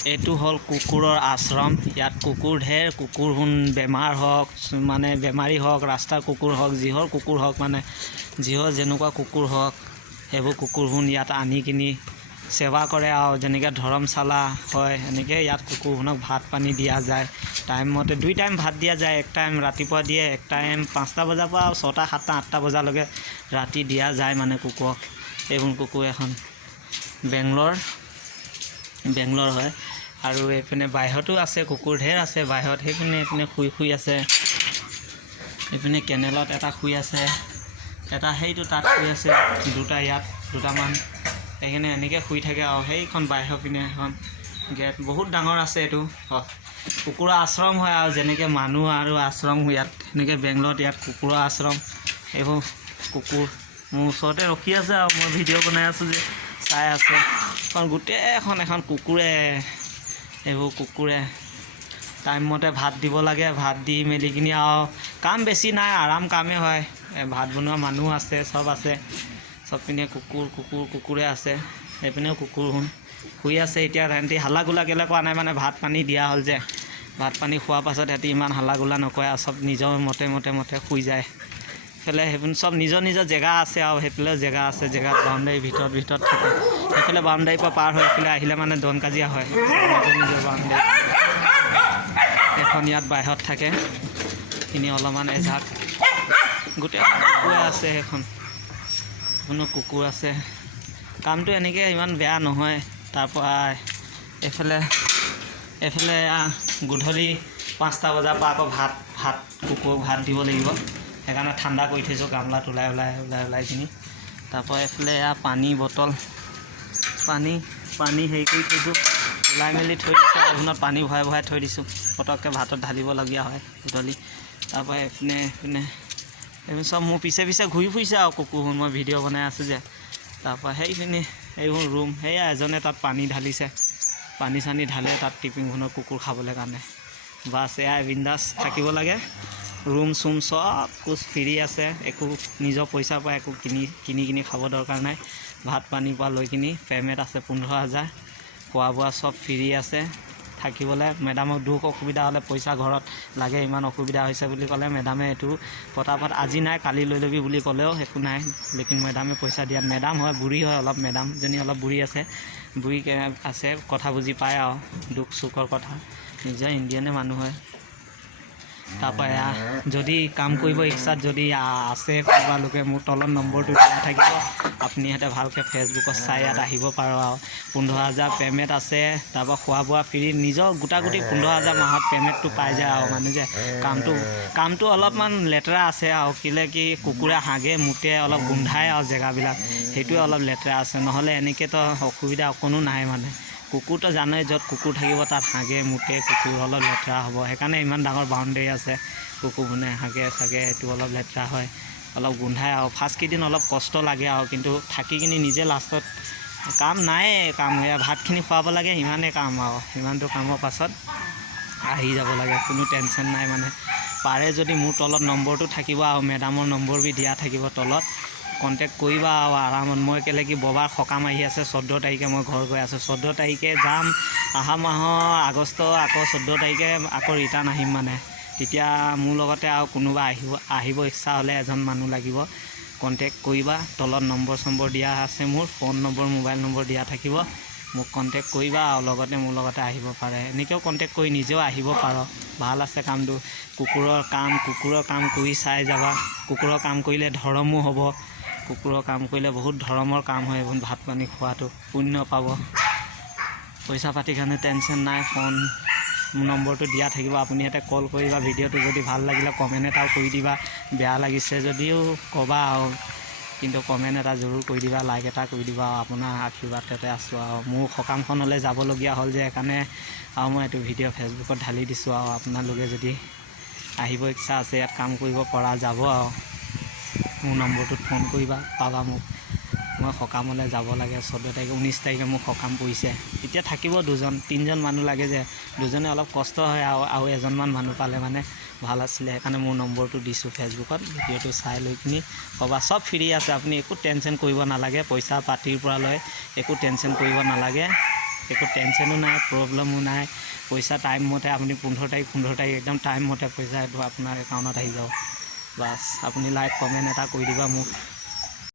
এইটো হ'ল কুকুৰৰ আশ্ৰম। ইয়াত কুকুৰ ঢেৰ, কুকুৰ বেমাৰ হওক মানে বেমাৰী হওক, ৰাস্তাৰ কুকুৰ হওক, যিহৰ কুকুৰ হওক মানে যিহৰ যেনেকুৱা কুকুৰ হওক সেইবোৰ কুকুৰ ইয়াত আনি কিনি সেৱা কৰে আৰু যেনেকৈ ধৰ্মশালা হয় এনেকৈ ইয়াত কুকুৰক ভাত পানী দিয়া যায়। টাইম মতে 2 টাইম ভাত দিয়া যায়। এক টাইম ৰাতিপুৱা দিয়ে, এক টাইম 5টা বজাৰ পৰা 6টা 7টা 8টা বজালৈকে ৰাতি দিয়া যায় মানে কুকুৰক। এইবোৰ কুকুৰ এখন বেংগলৰ হয়। আৰু এইপিনে বাহিৰতো আছে কুকুৰ ঢেৰ আছে বাহিৰত, সেইপিনে এইপিনে শুই আছে। এইপিনে কেনেলত এটা শুই আছে, এটা সেইটো তাত শুই আছে, দুটা ইয়াত দুটামান সেইখিনি এনেকৈ শুই থাকে। আৰু সেইখন বাহিৰৰ পিনে এখন গেট বহুত ডাঙৰ আছে। এইটো কুকুৰৰ আশ্ৰম হয় আৰু যেনেকৈ মানুহ আৰু আশ্ৰম ইয়াত সেনেকৈ বেংগলত ইয়াত কুকুৰৰ আশ্ৰম। এইবোৰ কুকুৰ মোৰ ওচৰতে ৰখি আছে আৰু মই ভিডিঅ' বনাই আছোঁ যে চাই আছে। কাৰণ গোটেইখন এখন কুকুৰে, এইবোৰ কুকুৰে টাইম মতে ভাত দিব লাগে। ভাত দি মেলি কিনি আৰু কাম বেছি নাই, আৰাম কামেই হয়। ভাত বনোৱা মানুহ আছে, চব আছে। চব পিনে কুকুৰে আছে। এইপিনেও কুকুৰ শুই আছে। এতিয়া সিহঁতি হাল্লা গোলা কেলৈ কৰা নাই মানে ভাত পানী দিয়া হ'ল যে, ভাত পানী খোৱাৰ পাছত সিহঁতি ইমান হাল্লা গোলা নকৰে আৰু চব নিজৰ মতে শুই যায়। সেইফালে সেইপিনে চব নিজৰ জেগা আছে আৰু সেইফালেও জেগা আছে। জেগাত বাউণ্ডাৰী ভিতৰত থাকে। সেইফালে বাউণ্ডাৰীৰ পৰা পাৰ হৈ এইফালে আহিলে মানে দন কাজিয়া হয়। নিজৰ বাউণ্ডাৰী এখন ইয়াত বাহিৰত থাকে। এইখিনি অলপমান এজাক গোটেই কুকুৰে আছে। সেইখন কোনো কুকুৰ আছে। কামটো এনেকৈ ইমান বেয়া নহয়। তাৰপৰা এইফালে গধূলি 5টা বজাৰ পৰা আকৌ ভাত কুকুৰক ভাত দিব লাগিব। সেইকাৰণে ঠাণ্ডা কৰি থৈছোঁ গামলাত ওলাই কিনি। তাৰপৰা এইফালে পানী বটল পানী হেৰি কৰি থৈছোঁ, ওলাই মেলি থৈ দিছোঁ। আপোনাৰ পানী ভৰাই থৈ দিছোঁ, পটককৈ ভাতত ঢালিবলগীয়া হয় গধূলি। তাৰপৰা এইপিনে চব মোৰ পিছে ঘূৰি ফুৰিছে আৰু কুকুৰ। মই ভিডিঅ' বনাই আছোঁ যে। তাৰপৰা সেইপিনে এইবোৰ ৰুম, সেয়া এজনে তাত পানী ঢালিছে, পানী চানী ঢালে তাত টিপিংখনৰ কুকুৰ খাবলৈ কাৰণে। বাছ এয়া বিন্দাছ থাকিব লাগে। ৰুম চুম চব কুছ ফ্ৰী আছে। একো নিজৰ পইচাৰ পৰা একো কিনি খাব দৰকাৰ নাই। ভাত পানীৰ পৰা লৈ কিনি পে'মেণ্ট আছে 15,000। খোৱা বোৱা চব ফ্ৰী আছে। থাকিবলৈ মেডামক দুখ অসুবিধা হ'লে পইচা ঘৰত লাগে, ইমান অসুবিধা হৈছে বুলি ক'লে মেডামে এইটো পটাপট আজি নাই কালি লৈ ল'বি বুলি ক'লেও একো নাই। লেকিন মেডামে পইচা দিয়াত, মেডাম হয় বুঢ়ী হয় অলপ, মেডামজনী অলপ বুঢ়ী আছে, কথা বুজি পায় আৰু দুখ চুখৰ কথা। নিজৰ ইণ্ডিয়ানে মানুহ হয়। তাৰপৰা যদি কাম কৰিব ইচ্ছাত যদি আছে কোনোবা লোকে, মোৰ তলত নম্বৰটো দিয়া থাকিব। আপুনি সিহঁতে ভালকৈ ফেচবুকত চাই ইয়াত আহিব পাৰোঁ আৰু 15,000 পে'মেণ্ট আছে। তাৰপৰা খোৱা বোৱা ফ্ৰী, নিজৰ গোটাগুটি 15,000 মাহত পে'মেণ্টটো পাই যায় আৰু মানে যে কামটো অলপমান লেতেৰা আছে আৰু কি কুকুৰে হাগে মুতে অলপ গোন্ধায় আৰু জেগাবিলাক, সেইটোৱে অলপ লেতেৰা আছে। নহ'লে এনেকৈতো অসুবিধা অকণো নাই মানে। কুকুৰটো জানেই য'ত কুকুৰ থাকিব তাত হাগে মুতে, কুকুৰ অলপ লেতেৰা হ'ব। সেইকাৰণে ইমান ডাঙৰ বাউণ্ডেৰী আছে। কুকুৰবোৰে হাগে চাগে, সেইটো অলপ লেতেৰা হয়, অলপ গোন্ধায় আৰু ফাৰ্ষ্টকেইদিন অলপ কষ্ট লাগে আৰু, কিন্তু থাকি কিনি নিজে লাষ্টত কাম নাইয়ে। ভাতখিনি খুৱাব লাগে, সিমানেই কাম আৰু সিমানটো কামৰ পাছত আহি যাব লাগে, কোনো টেনশ্যন নাই মানে। পাৰে যদি মোৰ তলত নম্বৰটো থাকিব আৰু মেডামৰ নম্বৰ বি দিয়া থাকিব তলত, কণ্টেক্ট কৰিবা আৰু আৰামত। মই কি ববাৰ সকাম আহি আছে 14 তাৰিখে, মই ঘৰ গৈ আছোঁ। 14 তাৰিখে যাম, অহা মাহৰ আগষ্ট আকৌ 14 তাৰিখে আকৌ ৰিটাৰ্ণ আহিম মানে। তেতিয়া মোৰ লগতে আৰু কোনোবা আহিব ইচ্ছা হ'লে এজন মানুহ লাগিব, কণ্টেক্ট কৰিবা। তলত নম্বৰ দিয়া আছে, মোৰ ফোন নম্বৰ মোবাইল নম্বৰ দিয়া থাকিব, মোক কণ্টেক্ট কৰিবা আৰু লগতে মোৰ লগতে আহিব পাৰে। এনেকৈও কণ্টেক্ট কৰি নিজেও আহিব পাৰ, ভাল আছে কামটো। কুকুৰৰ কাম কৰি চাই যাবা। কুকুৰৰ কাম কৰিলে ধৰ্মো হ'ব। কুকুৰৰ কাম কৰিলে বহুত ধৰ্মৰ কাম হয়। এইবোৰ ভাত পানী খোৱাটো পুণ্য পাব। পইচা পাতিৰ কাৰণে টেনশ্যন নাই। ফোন নম্বৰটো দিয়া থাকিব, আপুনি ইয়াতে কল কৰিবা। ভিডিঅ'টো যদি ভাল লাগিলে কমেণ্ট এটাও কৰি দিবা, বেয়া লাগিছে যদিও ক'বা আৰু, কিন্তু কমেণ্ট এটা জৰুৰ কৰি দিবা, লাইক এটা কৰি দিবা। আৰু আপোনাৰ আশীৰ্বাদতে আছোঁ আৰু। মোৰ সকামখনলৈ যাবলগীয়া হ'ল যে, সেইকাৰণে আৰু মই এইটো ভিডিঅ' ফেচবুকত ঢালি দিছোঁ আৰু। আপোনালোকে যদি আহিব ইচ্ছা আছে, ইয়াত কাম কৰিব পৰা যাব আৰু মোৰ নম্বৰটোত ফোন কৰিবা, পাবা মোক। মই সকামলৈ যাব লাগে 14 তাৰিখে, 19 তাৰিখে মোৰ সকাম পৰিছে। এতিয়া থাকিব 2-3জন মানুহ লাগে যে, দুজনে অলপ কষ্ট হয় আৰু এজনমান মানুহ পালে মানে ভাল আছিলে। সেইকাৰণে মোৰ নম্বৰটো দিছোঁ ফেচবুকত। ভিডিঅ'টো চাই লৈ কিনি ক'বা। চব ফ্ৰী আছে, আপুনি একো টেনশ্যন কৰিব নালাগে। পইচা পাতিৰ পৰা লৈ একো টেনশ্যন কৰিব নালাগে। একো টেনশ্যনো নাই, প্ৰব্লেমো নাই। পইচা টাইম মতে আপুনি 15 তাৰিখ একদম টাইম মতে পইচা এইটো আপোনাৰ একাউণ্টত আহি যাব। বাছ আপুনি লাইক কমেণ্ট এটা কৰি দিবা মোক।